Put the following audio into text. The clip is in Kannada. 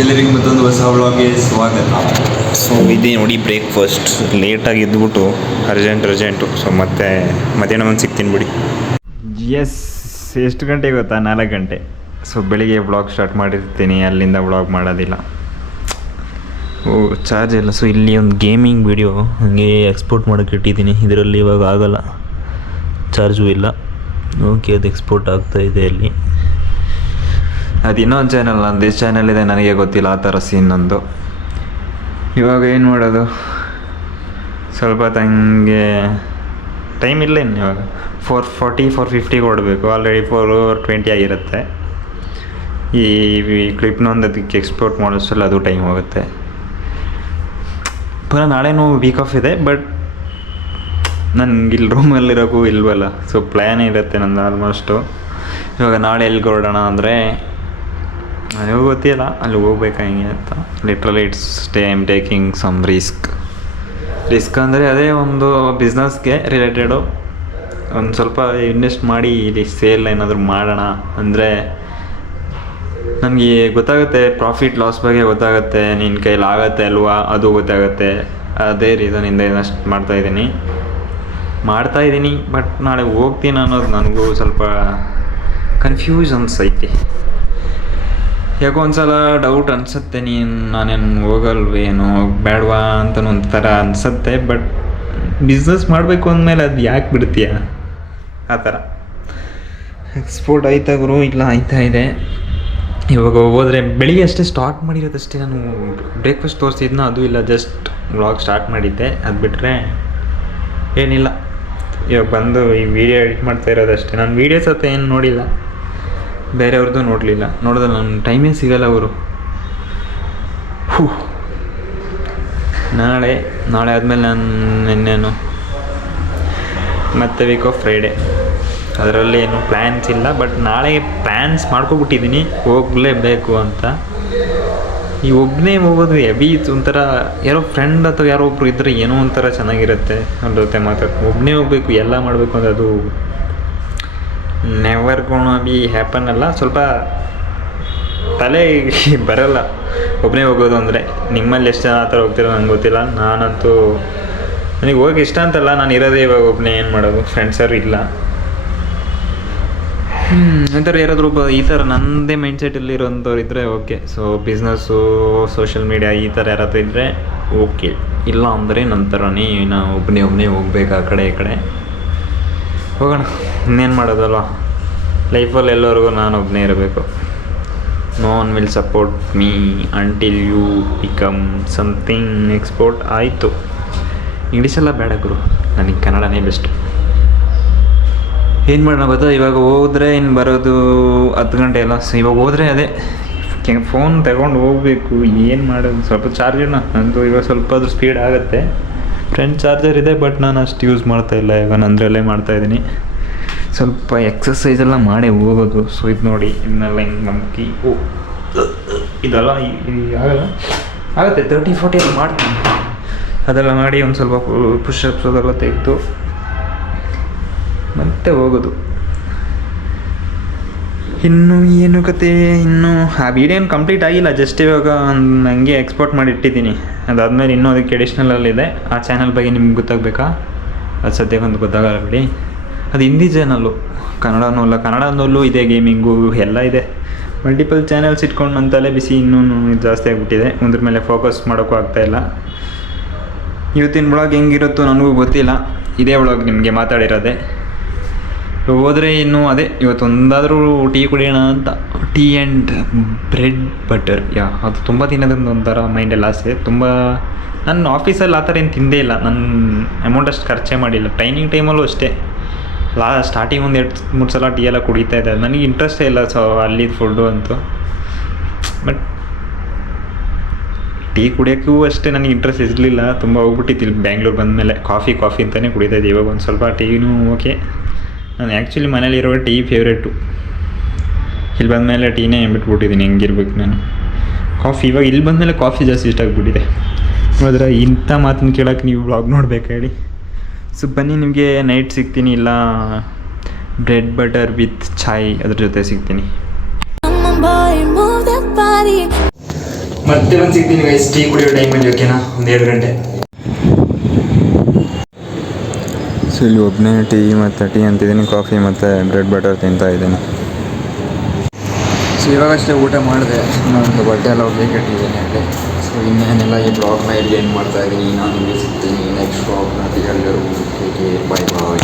ಎಲ್ಲರಿಗೂ ಮತ್ತೊಂದು ಹೊಸ ವ್ಲಾಗ್ಗೆ ಸ್ವಾಗತ. ಸೊ ಇದೇ ನೋಡಿ ಬ್ರೇಕ್ಫಾಸ್ಟ್ ಲೇಟಾಗಿ ಎದ್ಬಿಟ್ಟು ಅರ್ಜೆಂಟು. ಸೊ ಮತ್ತೆ ಮಧ್ಯಾಹ್ನ ಒಂದು ಸಿಗ್ತೀನಿ ಬಿಡಿ. ಎಸ್, ಎಷ್ಟು ಗಂಟೆ ಗೊತ್ತಾ? 4 ಗಂಟೆ. ಸೊ ಬೆಳಿಗ್ಗೆ ವ್ಲಾಗ್ ಸ್ಟಾರ್ಟ್ ಮಾಡಿರ್ತೀನಿ, ಅಲ್ಲಿಂದ ವ್ಲಾಗ್ ಮಾಡೋದಿಲ್ಲ. ಚಾರ್ಜ್ ಇಲ್ಲ. ಸೊ ಇಲ್ಲಿ ಒಂದು ಗೇಮಿಂಗ್ ವಿಡಿಯೋ ಹಾಗೆ ಎಕ್ಸ್ಪೋರ್ಟ್ ಮಾಡೋಕ್ಕೆ ಇಟ್ಟಿದ್ದೀನಿ. ಇದರಲ್ಲಿ ಇವಾಗ ಆಗೋಲ್ಲ, ಚಾರ್ಜು ಇಲ್ಲ. ಓಕೆ, ಅದು ಎಕ್ಸ್ಪೋರ್ಟ್ ಆಗ್ತಾಯಿದೆ ಅಲ್ಲಿ. ಅದು ಇನ್ನೊಂದು ಚಾನಲ್, ನಂದು ಎಷ್ಟು ಚಾನಲ್ ಇದೆ ನನಗೆ ಗೊತ್ತಿಲ್ಲ, ಆ ಥರ ಸೀನ್ ನಂದು. ಇವಾಗ ಏನು ಮಾಡೋದು? ಸ್ವಲ್ಪ ತಂಗೆ ಟೈಮ್ ಇಲ್ಲ ಇನ್ನು. ಇವಾಗ 4:40 4:50 ಕೊಡಬೇಕು. ಆಲ್ರೆಡಿ 4:20 ಆಗಿರುತ್ತೆ. ಈ ಕ್ಲಿಪ್ನೊಂದು ಅದಕ್ಕೆ ಎಕ್ಸ್ಪೋರ್ಟ್ ಮಾಡೋಷ್ಟಲ್ಲ ಅದು ಟೈಮ್ ಹೋಗುತ್ತೆ. ಪುನಃ ನಾಳೆನೂ ವೀಕ್ ಆಫ್ ಇದೆ, ಬಟ್ ನನಗೆ ಇಲ್ಲಿ ರೂಮಲ್ಲಿರೋಕ್ಕೂ ಇಲ್ವಲ್ಲ. ಸೊ ಪ್ಲ್ಯಾನ್ ಇರುತ್ತೆ ನಂದು ಆಲ್ಮೋಸ್ಟು. ಇವಾಗ ನಾಳೆ ಎಲ್ಲಿ ಹೊರಡೋಣ ಅಂದರೆ ನನಗೂ ಗೊತ್ತಿಲ್ಲ, ಅಲ್ಲಿ ಹೋಗ್ಬೇಕಾ ಹಿಂಗೆ ಅಂತ. Literally I am taking some risk ಅಂದರೆ ಅದೇ ಒಂದು ಬಿಸ್ನೆಸ್ಗೆ ರಿಲೇಟೆಡು ಒಂದು ಸ್ವಲ್ಪ ಇನ್ವೆಸ್ಟ್ ಮಾಡಿ ಇಲ್ಲಿ ಸೇಲ್ ಏನಾದರೂ ಮಾಡೋಣ ಅಂದರೆ ನನಗೆ ಗೊತ್ತಾಗುತ್ತೆ, ಪ್ರಾಫಿಟ್ ಲಾಸ್ ಬಗ್ಗೆ ಗೊತ್ತಾಗುತ್ತೆ, ನಿನ್ನ ಕೈಲಿ ಆಗುತ್ತೆ ಅಲ್ವಾ ಅದು ಗೊತ್ತಾಗುತ್ತೆ. ಅದೇ ರೀಸನಿಂದ ಇನ್ವೆಸ್ಟ್ ಮಾಡ್ತಾಯಿದ್ದೀನಿ. ಬಟ್ ನಾಳೆ ಹೋಗ್ತೀನಿ ಅನ್ನೋದು ನನಗೂ ಸ್ವಲ್ಪ ಕನ್ಫ್ಯೂಷನ್ಸ್ ಐತಿ. ಯಾಕೋ ಒಂದ್ಸಲ ಡೌಟ್ ಅನಿಸುತ್ತೆ, ನಾನೇನು ಹೋಗಲ್ವೇನೋ ಬೇಡವಾ ಅಂತ ಒಂಥರ ಅನಿಸುತ್ತೆ. ಬಟ್ ಬಿಸ್ನೆಸ್ ಮಾಡಬೇಕು ಅಂದಮೇಲೆ ಅದು ಯಾಕೆ ಬಿಡ್ತೀಯ ಆ ಥರ. ಎಕ್ಸ್ಪೋರ್ಟ್ ಆಯ್ತಾ ಗುರು? ಇಲ್ಲ, ಆಯ್ತಾ ಇದೆ. ಇವಾಗ ಹೋದರೆ ಬೆಳಿಗ್ಗೆ ಅಷ್ಟೇ ಸ್ಟಾರ್ಟ್ ಮಾಡಿರೋದಷ್ಟೇ. ನಾನು ಬ್ರೇಕ್ಫಾಸ್ಟ್ ತೋರಿಸಿದ್ನ, ಅದು ಇಲ್ಲ, ಜಸ್ಟ್ ವ್ಲಾಗ್ ಸ್ಟಾರ್ಟ್ ಮಾಡಿದ್ದೆ. ಅದು ಬಿಟ್ಟರೆ ಏನಿಲ್ಲ. ಇವಾಗ ಬಂದು ಈ ವಿಡಿಯೋ ಎಡಿಟ್ ಮಾಡ್ತಾ ಇರೋದಷ್ಟೇ. ನಾನು ವೀಡಿಯೋಸ್ ಹತ್ರ ಏನು ನೋಡಿಲ್ಲ, ಬೇರೆಯವ್ರದ್ದು ನೋಡಿದ್ರೆ ನನ್ನ ಟೈಮೇ ಸಿಗಲ್ಲ ಅವರು. ನಾಳೆ ಆದಮೇಲೆ ನಾನು ಇನ್ನೇನು ಮತ್ತೆ ವೀಕ್ ಆಫ್ ಫ್ರೈಡೇ. ಅದರಲ್ಲಿ ಏನು ಪ್ಲ್ಯಾನ್ಸ್ ಇಲ್ಲ, ಬಟ್ ನಾಳೆ ಪ್ಲ್ಯಾನ್ಸ್ ಮಾಡ್ಕೊಬಿಟ್ಟಿದ್ದೀನಿ ಹೋಗಲೇಬೇಕು ಅಂತ. ಈ ಒಬ್ಬನೇ ಹೋಗೋದು ಹೆವಿ, ಒಂಥರ ಯಾರೋ ಫ್ರೆಂಡ್ ಅಥವಾ ಯಾರೋ ಒಬ್ರು ಇದ್ದರೆ ಏನೋ ಒಂಥರ ಚೆನ್ನಾಗಿರುತ್ತೆ. ಅವ್ರ ಜೊತೆ ಮಾತಾಡ್ಕೊಂಡು ಒಬ್ಬನೇ ಹೋಗಬೇಕು, ಎಲ್ಲ ಮಾಡಬೇಕು ಅಂದರೆ ಅದು ನೆವರ್ ಗೋಣ ಬಿ ಹ್ಯಾಪನ್ ಅಲ್ಲ. ಸ್ವಲ್ಪ ತಲೆ ಬರಲ್ಲ ಒಬ್ಬನೇ ಹೋಗೋದು ಅಂದರೆ. ನಿಮ್ಮಲ್ಲಿ ಎಷ್ಟು ಜನ ಆ ಥರ ಹೋಗ್ತಿರೋ ನಂಗೆ ಗೊತ್ತಿಲ್ಲ. ನಾನಂತೂ ನನಗೆ ಹೋಗಿ ಇಷ್ಟ ಅಂತಲ್ಲ, ನಾನು ಇರೋದೇ ಇವಾಗ ಒಬ್ಬನೇ. ಏನು ಮಾಡೋದು? ಫ್ರೆಂಡ್ಸ್ ಯಾರು ಇಲ್ಲ. ನಂತರ ಯಾರಾದರೂ ಒಬ್ಬ ಈ ಥರ ನನ್ನದೇ ಮೈಂಡ್ಸೆಟಲ್ಲಿ ಇರೋಂಥವ್ರು ಇದ್ದರೆ okay. So business, social media ಈ ಥರ ಯಾರಾದರೂ ಇದ್ದರೆ ಓಕೆ. ಇಲ್ಲ ಅಂದರೆ ನಂತರನೇ ನಾವು ಒಬ್ಬನೇ ಹೋಗ್ಬೇಕು ಆ ಕಡೆ ಈ ಕಡೆ. ಹೋಗೋಣ, ಇನ್ನೇನು ಮಾಡೋದಲ್ವ. ಲೈಫಲ್ಲಿ ಎಲ್ಲರಿಗೂ ನಾನು ಒಬ್ಬನೇ ಇರಬೇಕು. No one will support me until you become something. Export ಆಯಿತು. ಇಂಗ್ಲೀಷೆಲ್ಲ ಬೇಡ ಗುರು, ನನಗೆ ಕನ್ನಡನೇ ಬೆಸ್ಟು. ಏನು ಮಾಡೋಣ ಗೊತ್ತಾ? ಇವಾಗ ಹೋದರೆ ಇನ್ನು ಬರೋದು 10 ಗಂಟೆ ಎಲ್ಲ. ಸೊ ಇವಾಗ ಹೋದರೆ ಅದೇ ಫೋನ್ ತಗೊಂಡು ಹೋಗಬೇಕು. ಏನು ಮಾಡೋದು? ಸ್ವಲ್ಪ ಚಾರ್ಜರ್ನ ನಂದು ಇವಾಗ ಸ್ವಲ್ಪ ಆದರೂ ಸ್ಪೀಡ್ ಆಗುತ್ತೆ. ಫ್ರಂಟ್ ಚಾರ್ಜರ್ ಇದೆ, ಬಟ್ ನಾನು ಅಷ್ಟು ಯೂಸ್ ಮಾಡ್ತಾಯಿಲ್ಲ. ಇವಾಗ ನಂದರಲ್ಲೇ ಮಾಡ್ತಾಯಿದ್ದೀನಿ. ಸ್ವಲ್ಪ ಎಕ್ಸಸೈಸೆಲ್ಲ ಮಾಡೇ ಹೋಗೋದು. ಸೊ ಇದು ನೋಡಿ, ಇದನ್ನೆಲ್ಲ ಹಿಂಗೆ ನಂಬಿಕೆ ಇದೆಲ್ಲ ಆಗಲ್ಲ, ಆಗುತ್ತೆ. 30-40 ಎಲ್ಲ ಮಾಡ್ತೀನಿ. ಅದೆಲ್ಲ ಮಾಡಿ ಒಂದು ಸ್ವಲ್ಪ ಪುಷಪ್ಸ್ ಅದೆಲ್ಲ ತೆಗೆದು ಮತ್ತೆ ಹೋಗೋದು. ಇನ್ನು ಏನು ಕತೆ? ಇನ್ನು ಆ ವಿಡಿಯೋ ಏನು ಕಂಪ್ಲೀಟ್ ಆಗಿಲ್ಲ, ಜಸ್ಟ್ ಇವಾಗ ನನಗೆ ಎಕ್ಸ್ಪೋರ್ಟ್ ಮಾಡಿ ಇಟ್ಟಿದ್ದೀನಿ. ಅದಾದಮೇಲೆ ಇನ್ನೂ ಅದಕ್ಕೆ ಎಡಿಷ್ನಲಲ್ಲಿದೆ. ಆ ಚಾನಲ್ ಬಗ್ಗೆ ನಿಮ್ಗೆ ಗೊತ್ತಾಗಬೇಕಾ? ಅದು ಸದ್ಯಕ್ಕೊಂದು ಗೊತ್ತಾಗಲ್ಲ ಬಿಡಿ. ಅದು ಹಿಂದಿ ಚಾನಲ್ಲು, ಕನ್ನಡನಲ್ಲೂ ಇದೆ, ಗೇಮಿಂಗು ಎಲ್ಲ ಇದೆ. ಮಲ್ಟಿಪಲ್ ಚಾನಲ್ಸ್ ಇಟ್ಕೊಂಡು ನನ್ನ ತಲೆ ಬಿಸಿ ಇನ್ನೂ ಜಾಸ್ತಿ ಆಗಿಬಿಟ್ಟಿದೆ. ಒಂದ್ರ ಮೇಲೆ ಫೋಕಸ್ ಮಾಡೋಕ್ಕೂ ಆಗ್ತಾಯಿಲ್ಲ. ಇವತ್ತಿನ ವ್ಲಾಗ್ ಹೆಂಗಿರುತ್ತೋ ನನಗೂ ಗೊತ್ತಿಲ್ಲ. ಇದೇ ವ್ಲಾಗ್ ನಿಮಗೆ ಮಾತಾಡಿರೋದೆ. ಹೋದರೆ ಇನ್ನೂ ಅದೇ, ಇವತ್ತೊಂದಾದರೂ ಟೀ ಕುಡಿಯೋಣ ಅಂತ. Tea and bread butter. ಅದು ತುಂಬ ತಿನ್ನೋದ್ರಿಂದ ಒಂಥರ ಮೈಂಡೆಲ್ಲ ಆಸೆ. ನನ್ನ ಆಫೀಸಲ್ಲಿ ಆ ಥರ ಏನು ತಿಂದೇ ಇಲ್ಲ. ನನ್ನ ಅಮೌಂಟ್ ಅಷ್ಟು ಖರ್ಚೇ ಮಾಡಿಲ್ಲ. ಟ್ರೈನಿಂಗ್ ಟೈಮಲ್ಲೂ ಅಷ್ಟೇ. ಸ್ಟಾರ್ಟಿಂಗ್ ಒಂದು 2-3 ಸಲ ಟೀ ಎಲ್ಲ ಕುಡಿತಾ ಇದೆ. ನನಗೆ ಇಂಟ್ರೆಸ್ಟೇ ಇಲ್ಲ ಸೊ ಅಲ್ಲಿದ್ದು ಫುಡ್ಡು ಅಂತೂ. ಬಟ್ ಟೀ ಕುಡಿಯೋಕ್ಕೂ ಅಷ್ಟೇ ನನಗೆ ಇಂಟ್ರೆಸ್ಟ್ ಇರಲಿಲ್ಲ. ತುಂಬ ಹೋಗ್ಬಿಟ್ಟಿತ್ತು ಬ್ಯಾಂಗ್ಳೂರು ಬಂದಮೇಲೆ. ಕಾಫಿ ಅಂತಲೇ ಕುಡಿತಾಯಿದ್ದೆ. ಇವಾಗ ಒಂದು ಸ್ವಲ್ಪ ಟೀನೂ ಓಕೆ. ನಾನು ಆ್ಯಕ್ಚುಲಿ ಮನೇಲಿರೋ ಟೀ ಫೇವ್ರೇಟು. ಇಲ್ಲಿ ಬಂದಮೇಲೆ ಟೀನೇ ಬಿಟ್ಬಿಟ್ಟಿದ್ದೀನಿ. ಹೆಂಗಿರ್ಬೇಕು ನಾನು. ಕಾಫಿ ಇವಾಗ ಇಲ್ಲಿ ಬಂದಮೇಲೆ ಕಾಫಿ ಜಾಸ್ತಿ ಇಷ್ಟ ಆಗಿಬಿಟ್ಟಿದೆ. ಹೋದ್ರೆ ಇಂಥ ಮಾತನ್ನು ಕೇಳೋಕ್ಕೆ ನೀವು ವ್ಲಾಗ್ ನೋಡ್ಬೇಕು ಹೇಳಿ. ಸೊ ಬನ್ನಿ, ನಿಮಗೆ ನೈಟ್ ಸಿಗ್ತೀನಿ, ಇಲ್ಲ ಬ್ರೆಡ್ ಬಟರ್ ವಿತ್ ಚಾಯ್ ಅದ್ರ ಜೊತೆ ಸಿಗ್ತೀನಿ. ಮತ್ತೆ ಬಂದು ಸಿಗ್ತೀನಿ ಗೈಸ್, ಟೀ ಕುಡಿಯೋ ಟೈಮಲ್ಲಿ. ಓಕೆನಾ, ಒಂದು 7 ಗಂಟೆ. ಸೊ ಇಲ್ಲಿ ಒಬ್ಬನೇ ಟೀ ಅಂತಿದ್ದೀನಿ, ಕಾಫಿ ಮತ್ತು ಬ್ರೆಡ್ ಬಟರ್ ತಿಂತಾ ಇದ್ದೀನಿ. ಸೊ ಇವಾಗಷ್ಟೇ ಊಟ ಮಾಡಿದೆ, ಇನ್ನೊಂದು ಬಟ್ಟೆ ಎಲ್ಲ ಹೋಗಿ ಕಟ್ಟಿದ್ದೀನಿ ಅಲ್ಲಿ. ಸೊ ಇನ್ನೇನೆಲ್ಲ ಈ ಬ್ಲಾಗ್ನ ಇಲ್ಲಿ ಏನು ಮಾಡ್ತಾ ಇದ್ದೀನಿ, ನಾನು ನಿಮಗೆ ಸಿಗ್ತೀನಿ ನೆಕ್ಸ್ಟ್ ಬ್ಲಾಗ್ನ. ಎಲ್ಲರೂ ಬಾಯ್ ಬಾಯ್.